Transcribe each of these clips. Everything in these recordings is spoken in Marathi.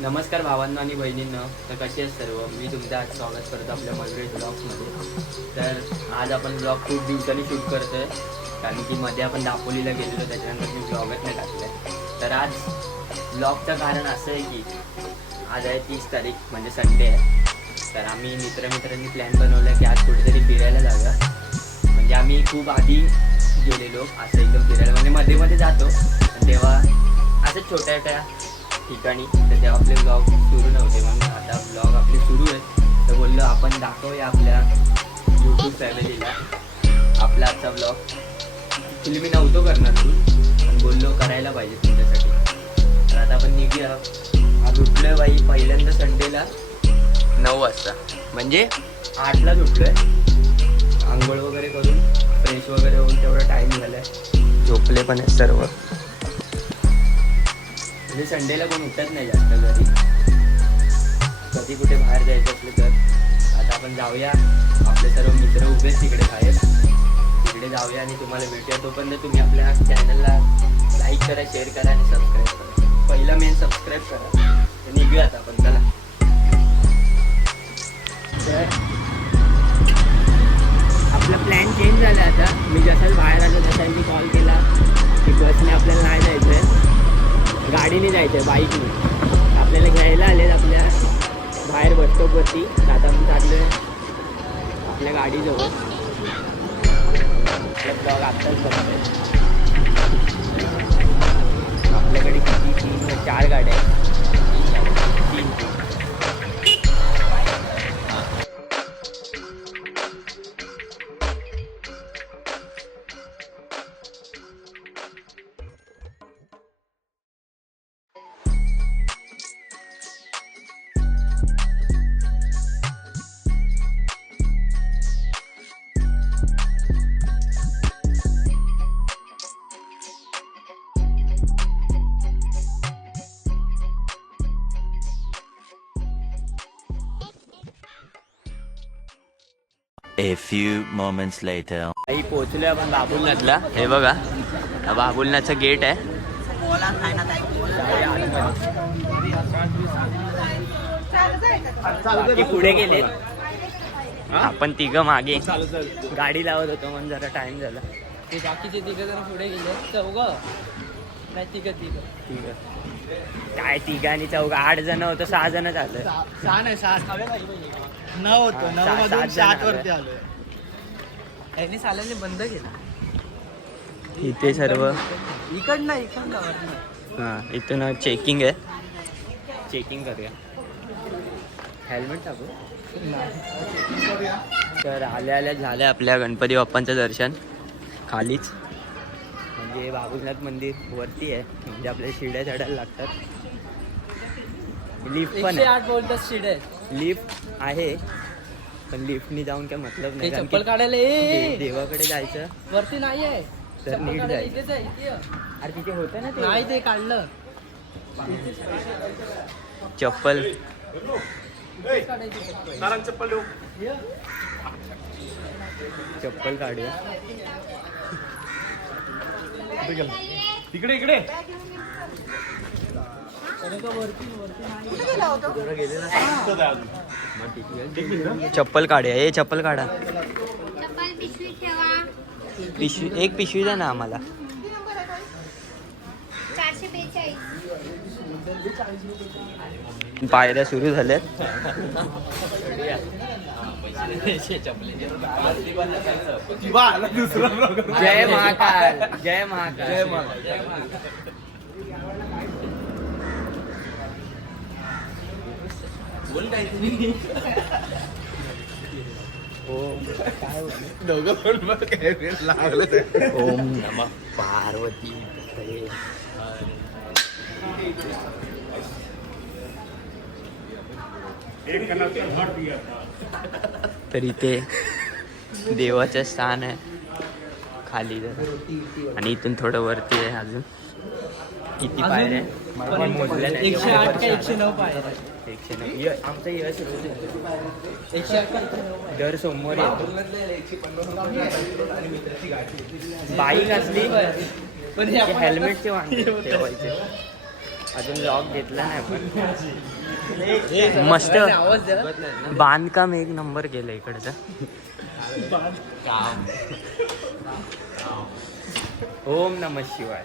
नमस्कार भावांना आणि बहिणींना तर कसे आहेत सर्व? मी तुमचं आज स्वागत करतो आपल्या मलरेज ब्लॉगमध्ये. तर आज आपण ब्लॉग खूप दिवसांनी शूट करतोय कारण की मध्ये आपण दापोलीला गेलेलो त्याच्यानंतर मी ब्लॉगच नाही टाकलं तर आज ब्लॉगचं कारण असं आहे की आज आहे तीस तारीख म्हणजे संडे आहे. तर आम्ही मित्रमित्रांनी प्लॅन बनवला की आज कुठेतरी फिरायला जाऊया. म्हणजे आम्ही खूप आधी गेलेलो असं एकदम फिरायला. म्हणजे मध्ये मध्ये जातो तेव्हा असं छोट्या छोट्या ठिकाणी. तर तेव्हा आपले ब्लॉग सुरू नव्हते म्हणून आता ब्लॉग आपले सुरू आहेत. तर बोललो आपण दाखवूया आपल्या यूट्यूब फॅमिलीला आपला आजचा ब्लॉग ॲक्च्युली मी नव्हतो करणार तू पण बोललो करायला पाहिजे तुमच्यासाठी. तर आता आपण निघूया. आज उठलोय बाई पहिल्यांदा संडेला नऊ वाजता. म्हणजे आठलाच उठलोय. आंघोळ वगैरे करून फ्रेश वगैरे होऊन तेवढा टाईम झाला आहे झोपले पण आहे सर्व. म्हणजे संडेला कोण उठत नाही जास्त घरी. कधी कुठे बाहेर जायचं असलं तर. आता आपण जाऊया. आपले सर्व मित्र उभे आहेत तिकडे बाहेर. तिकडे जाऊया आणि तुम्हाला भेटूया. तोपर्यंत तुम्ही आपल्या चॅनलला लाईक करा शेअर करा आणि सबस्क्राईब करा. पहिला मेन सबस्क्राईब करा. तर निघूया आता आपण. चला. आपला प्लॅन चेंज झाला आता. मी जसं बाहेर आलो तसा मी कॉल केला. की बसने आपल्याला नाही जायचं आहे गाडीने जायचं आहे बाईकने. आपल्याला घ्यायला आलेत आपल्या बाहेर बसस्टॉपवरती तर आता चाललो आपल्या गाडीजवळ. ब्लॉग आत्ताच बघतोय आपल्याकडे किती तीन चार गाड्या आहेत. Few moments later. काही पोहोचलोय आपण बाबुलनाथला हे बघा हा बाबुलनाथचं गेट आहे. बाकी पुढे गेले. आपण तिघं मागे. गाडी लावत होतो म्हणून जरा टाइम झाला. ते बाकीचे तिघ जण पुढे गेले. चौघ. नाही तिघ तिघ. काय तिघं आणि चौघ? आठ जण होतं सहा जण झालं सहा नाही सहा. न हा, होतो नऊ सात- मधून सात जण सात आलोय. वरती आलोय. यांनी साल्याने बंद केलं. इथे सर्व. इकडनं इकडनं हां इथून चेकिंग आहे. चेकिंग करूया. हेल्मेट टाकू? तर आल्या आल्या झाल्या आपल्या गणपती बाप्पांचं दर्शन. खालीच. म्हणजे बाबुलनाथ मंदिर वरती आहे. म्हणजे आपल्या शिड्या चढायला लागतात. लिफ्ट पण आठ बोलतात शिड आहे आहे लिफ्ट आहे. पण लिफ्टनी जाऊन काय मतलब नाही कारण चप्पल की काढायला दे- देवाकडे जायचं. वरती नाही आहे. तर चप्पल नीट काढायला जायचं. इथेच आहे इथे आहे. अरे तिथे होतं ना ते? नाही ते काढलं. चप्पल. चप्पल काढूया. तिकडे इकडे कारण का वरती वरती नाही चप्पल काढूया. ए चप्पल काढा. चप्पल पिशवी एक पिशवी द्या ना आम्हाला. पायऱ्या सुरू झाल्यात. जय महाकाल जय महाकाल. जय दोघं पण बघ काय लागलं ओम नम पार्वती पतये. तर इथे देवाचं स्थान आहे खाली जरा. आणि इथून थोडं वरती आहे अजून. किती पायऱ्या? मोजल्या एकशे आठ का एकशे नऊ पायऱ्या? एकशे नऊ. य- आमचं यश एकशे दर सोमवारी येतो. बाईक असली पण आपण हेल्मेटचे ठेवायचे. अजून लॉक घेतला नाही पण मस्त. बांधकाम एक नंबर केलं इकडचं. ओम नम शिवाय.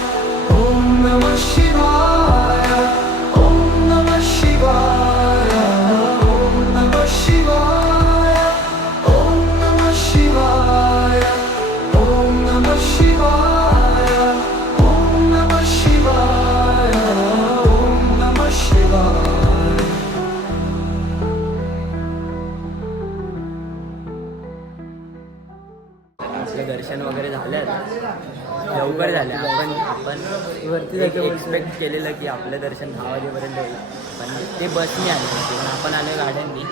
लवकर झालं. आपण आपण वरती एक्सपेक्ट केलेलं की आपलं दर्शन दहा वाजेपर्यंत होईल. पण ते बसने आले होते. पण आपण आलो गाड्यांनी.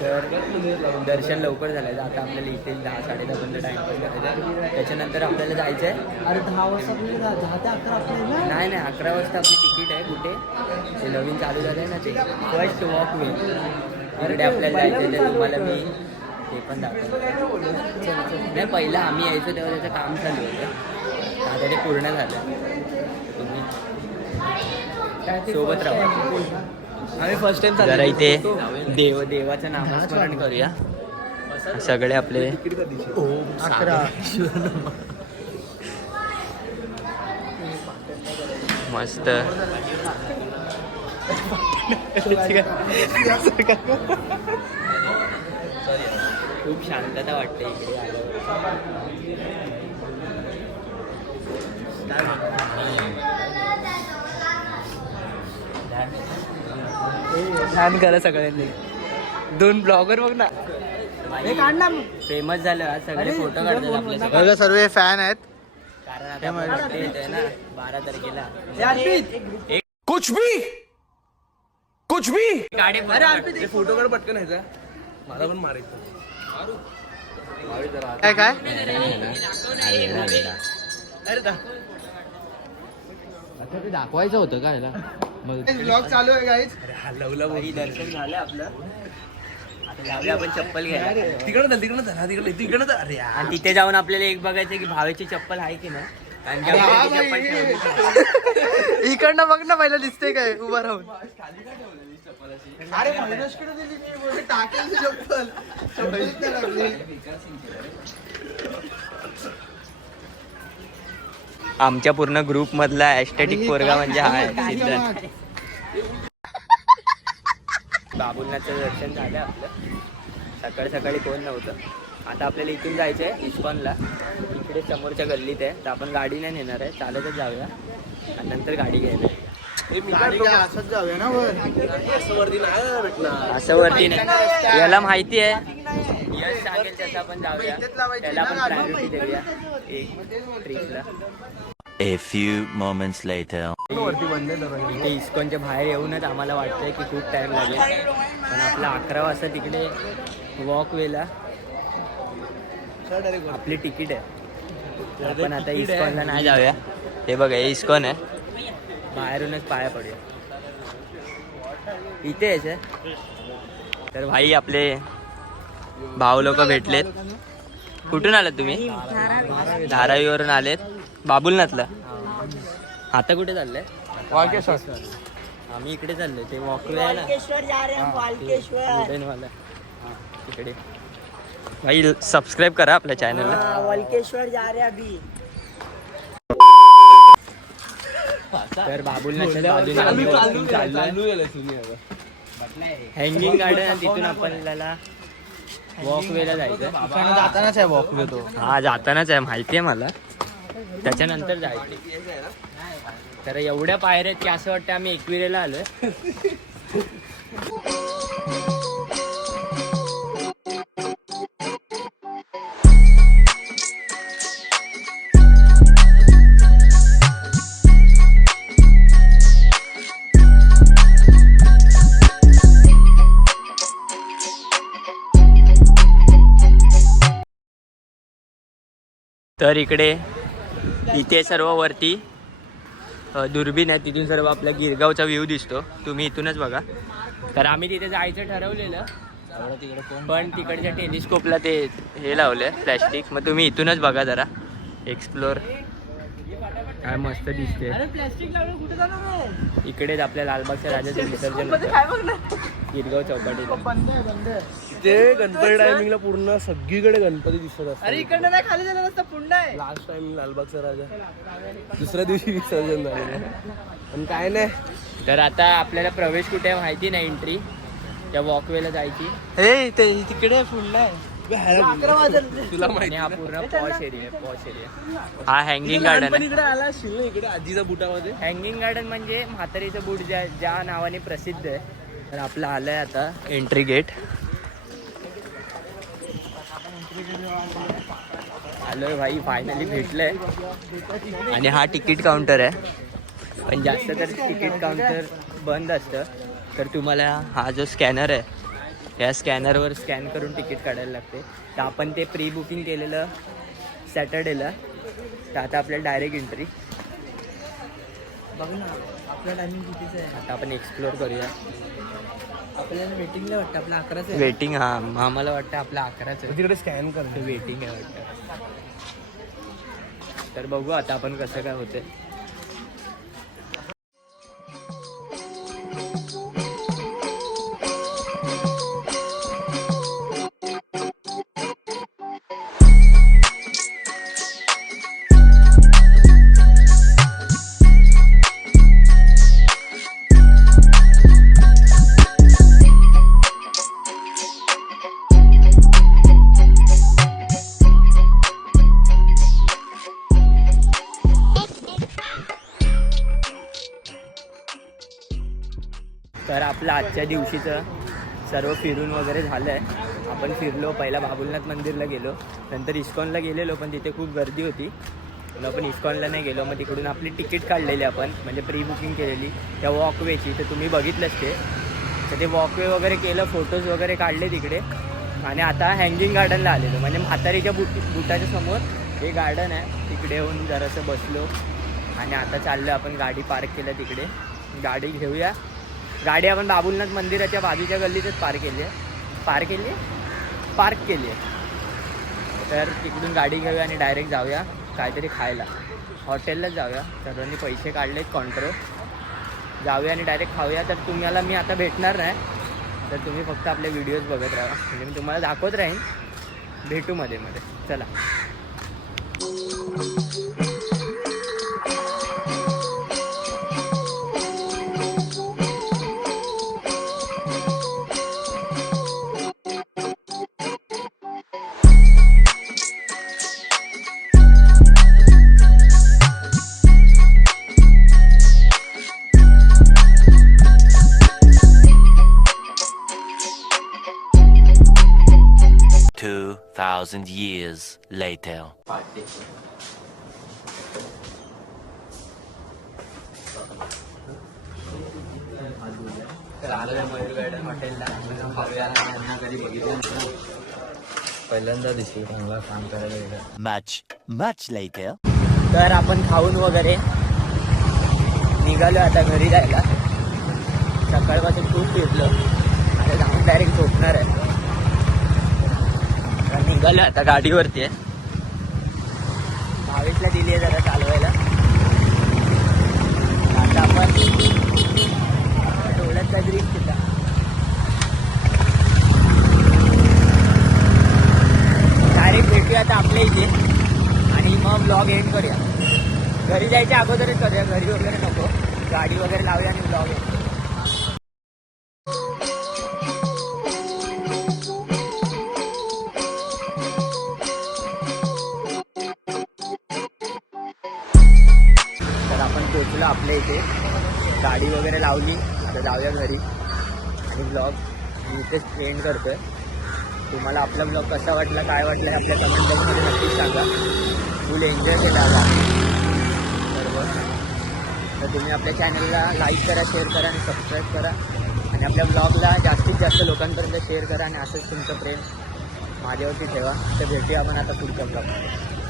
तर दर्शन लवकर झालं आता आपल्याला इथे दहा साडे दहापर्यंत टाइमपास करायचा. त्याच्यानंतर आपल्याला जायचं आहे. अरे दहा वाजता दहा ते अकरा आपल्याला नाही नाही. अकरा वाजता आपली तिकीट आहे कुठे? ते नवीन चालू झालं आहे ना ते. फर्स्ट वॉक तिकडे आपल्याला जायचं आहे तुम्हाला मी ते पण दाखवतो नाही पहिलं आम्ही यायचो तेव्हा त्याचं काम चालू होतं. आता ते पूर्ण झालं. तुम्ही सोबत राहा. आम्ही फर्स्ट टाइम जरा इथे देव देवाचं नामस्मरण करूया. सगळे आपले अकरा. मस्त. खूप शांतता वाटते इकडे आल्यावर. छान करा सगळ्यांनी. दोन ब्लॉगर बघ ना. हे फेमस झालं आज सगळे फोटो काढतात. सोबत. सर्व फॅन आहेत. कारण आता ना बारा तारखेला. हे कुछ भी! कुछ भी! गाडी फोटो काढ पटकन ह्याचा. मला पण मारायचं. काय काय? ते दाखवायचं होतं का याला? ब्लॉग चालू आहे बाई, दर्शन झालं आपलं. आता जाऊया आपण चप्पल घ्यायला. तिकडं तिकडं चला. तिकडे तिकडं तर अरे यार. आणि तिथे जाऊन आपल्याला एक बघायचं की भावेची चप्पल आहे की नाही. कारण की आपल्याला ती चप्पल ठेवली. इकडनं बघ ना पहिलं दिसतंय काय उभा राहून. अरे महिनसकडे दिली मी बोलले, टाकेल चप्पल. चप्पलीत नाही लागली. आमच्या पूर्ण ग्रुप मधला एस्थेटिक पोरगा म्हणजे हा आहे. सिद्धार्थ. बाबुलनाथचं दर्शन झालं आपलं. सकाळी सकाळी कोण नव्हतं. आता आपल्याला इथून जायचं आहे इस्कॉनला. इकडे समोरच्या गल्लीत आहे. तर आपण गाडी नाही नेणार आहे. चालतच जाऊया. आणि नंतर गाडी घ्यायला असं वरती नाही याला माहिती आहे. यश सांगेल तसं आपण जाऊया. त्याला आपण प्रायोरिटी देऊया. एक ट्रिपला A few moments later. इथे इस्कॉनच्या बाहेर येऊनच आम्हाला वाटतंय की खूप टाइम लागेल. पण आपला अकरा वाजता तिकडे वॉक वेला आपली तिकीट आहे. आपण आता इस्कॉनला नाही जाऊया. हे बघा हे इस्कॉन आहे. बाहेरूनच पाया पडूया. इथे यायचं तर भाई आपले भाऊ लोक भेटलेत. कुठून आलात तुम्ही? धारावीवरून आलेत. बाबुलनाथला. आता कुठे चाललंय? आम्ही इकडे चाललोय. ते वॉकवे आहे ना. हा, तिकडे भाई सबस्क्राईब करा आपल्या चॅनलला वलकेश्वर जा रहे अभी तर चाललोय हँगिंग गार्डन आणि तिथून आपल्याला वॉकवेला जायचं. जातानाच आहे वॉक तो. हा जातानाच आहे माहिती आहे मला. त्याच्यानंतर जायचं. तर एवढ्या पायऱ्या आहेत की असं वाटतं आम्ही एकविरेला आलोय. तर इकडे इथे सर्व वरती दुर्बीण आहे तिथून सर्व आपल्या गिरगावचा व्ह्यू दिसतो. तुम्ही इथूनच बघा. तर आम्ही तिथे जायचं ठरवलेलं. पण तिकडच्या टेलिस्कोपला ते हे लावलं प्लॅस्टिक मग तुम्ही इथूनच बघा जरा. एक्सप्लोर काय मस्त दिसते. अरे इकडेच आपल्या लालबागच्या राजाचं विसर्जनमध्ये होतं. काय बघ ना गिरगाव चौपाटीला बंद आहे बंद आहे. ते गणपती टायमिंगला पूर्ण सगळीकडे गणपती दिसत अरे असतात इकडनं नाही खाली झालं नसतं पुंड आहे. लास्ट टाइम लालबागचा राजा. दुसऱ्या दिवशी विसर्जन झालेलं पण काय नाही. तर आता आपल्याला प्रवेश कुठे आहे माहिती नाही एंट्री त्या वॉकवेला जायची. हे ते तिकडे पुंड आहे. तुला माहिती हा पूर्ण पॉश एरिया आहे पॉश एरिया हा हँगिंग गार्डन आहे. इकडे आला ना इकडे आजीच्या बुटामध्ये. हँगिंग गार्डन म्हणजे म्हातारीचं बूट ज्या ज्या नावाने प्रसिद्ध आहे. तर आपलं आलंय आता एंट्री गेट आलोय भाई फायनली भेटलंय. आणि हा तिकीट काउंटर आहे. पण जास्त तर तिकीट काउंटर बंद असतं. तर तुम्हाला हा जो स्कॅनर आहे या स्कॅनरवर स्कॅन करून तिकीट काढायला लागते. तर आपण ते प्री बुकिंग केलेलं सॅटर्डेला तर आता आपल्याला डायरेक्ट एंट्री बघ ना आपलं टायमिंग कितीचं आहे? आता आपण एक्सप्लोर करूया. आपल्याला वेटिंगला वाटतं आपलं अकराच आहे. वेटिंग हा. आम्हाला वाटतं आपलं अकराच आहे. तिकडे स्कॅन कर वेटिंग आहे वाटतं. तर बघू आता आपण कसं काय होते आजच्या दिवशीचं सर्व फिरून वगैरे झालं आहे आपण फिरलो पहिला बाबुलनाथ मंदिरला गेलो. नंतर इस्कॉनला गेलेलो पण तिथे खूप गर्दी होती. मग आपण इस्कॉनला नाही गेलो मग तिकडून आपली तिकीट काढलेली आपण म्हणजे प्री बुकिंग केलेली. त्या वॉकवेची तर तुम्ही बघितलंच ते. तर ते वॉकवे वगैरे केलं फोटोज वगैरे काढले तिकडे. आणि आता हँगिंग गार्डनला आलेलो. म्हणजे म्हातारीच्या बुट बुटाच्या समोर हे गार्डन आहे. तिकडे येऊन जरासं बसलो. आणि आता चाललो आपण गाडी पार्क केलं तिकडे. गाडी घेऊया. गाडी आपण बाबुलनाथ मंदिराच्या बाजूच्या गल्लीतच पार्क केली आहे. पार्क केली आहे? पार्क केली आहे. तर तिकडून गाडी घेऊया आणि डायरेक्ट जाऊया काहीतरी खायला. हॉटेललाच जाऊया. सर्वांनी पैसे काढलेत कॉन्ट्रो जाऊया आणि डायरेक्ट खाऊया. तर तुम्हाला मी आता भेटणार नाही. तर तुम्ही फक्त आपले व्हिडिओज बघत राहा. म्हणजे मी तुम्हाला दाखवत राहीन. भेटू मध्ये मध्ये. चला. Thousand years later. पहिल्यांदा दिसली चांगला काम करायला गेलं Much, much later. तर आपण खाऊन वगैरे निघालो आता घरी जायला सकाळपासून खूप फिरलो आता जाऊन डायरेक्ट झोपणार आहे निघालो आता गाडीवरती आहे. बावीसला दिली आहे जरा चालवायला. आता आपण डोळ्यात काहीतरी डायरेक्ट भेटूया आता आपल्या इथे. आणि मग ब्लॉग एंड करूया. घरी जायच्या अगोदरच करूया. घरी वगैरे नको. गाडी वगैरे लावूया आणि ब्लॉग एंड गाडी वगैरे लावली. आता जाऊया घरी. आणि ब्लॉग मी इथेच एंड करतोय. तुम्हाला आपला ब्लॉग कसा वाटला काय वाटलं हे आपल्या कमेंट बॉक्समध्ये नक्कीच सांगा. फुल एन्जॉय केला आला सर्व. तर तुम्ही आपल्या चॅनलला लाईक करा शेअर करा आणि सबस्क्राईब करा. आणि आपल्या ब्लॉगला जास्तीत जास्त लोकांपर्यंत शेअर करा आणि असंच तुमचं प्रेम माझ्यावरती ठेवा. तर भेटूया आपण आता पुढच्या ब्लॉगमध्ये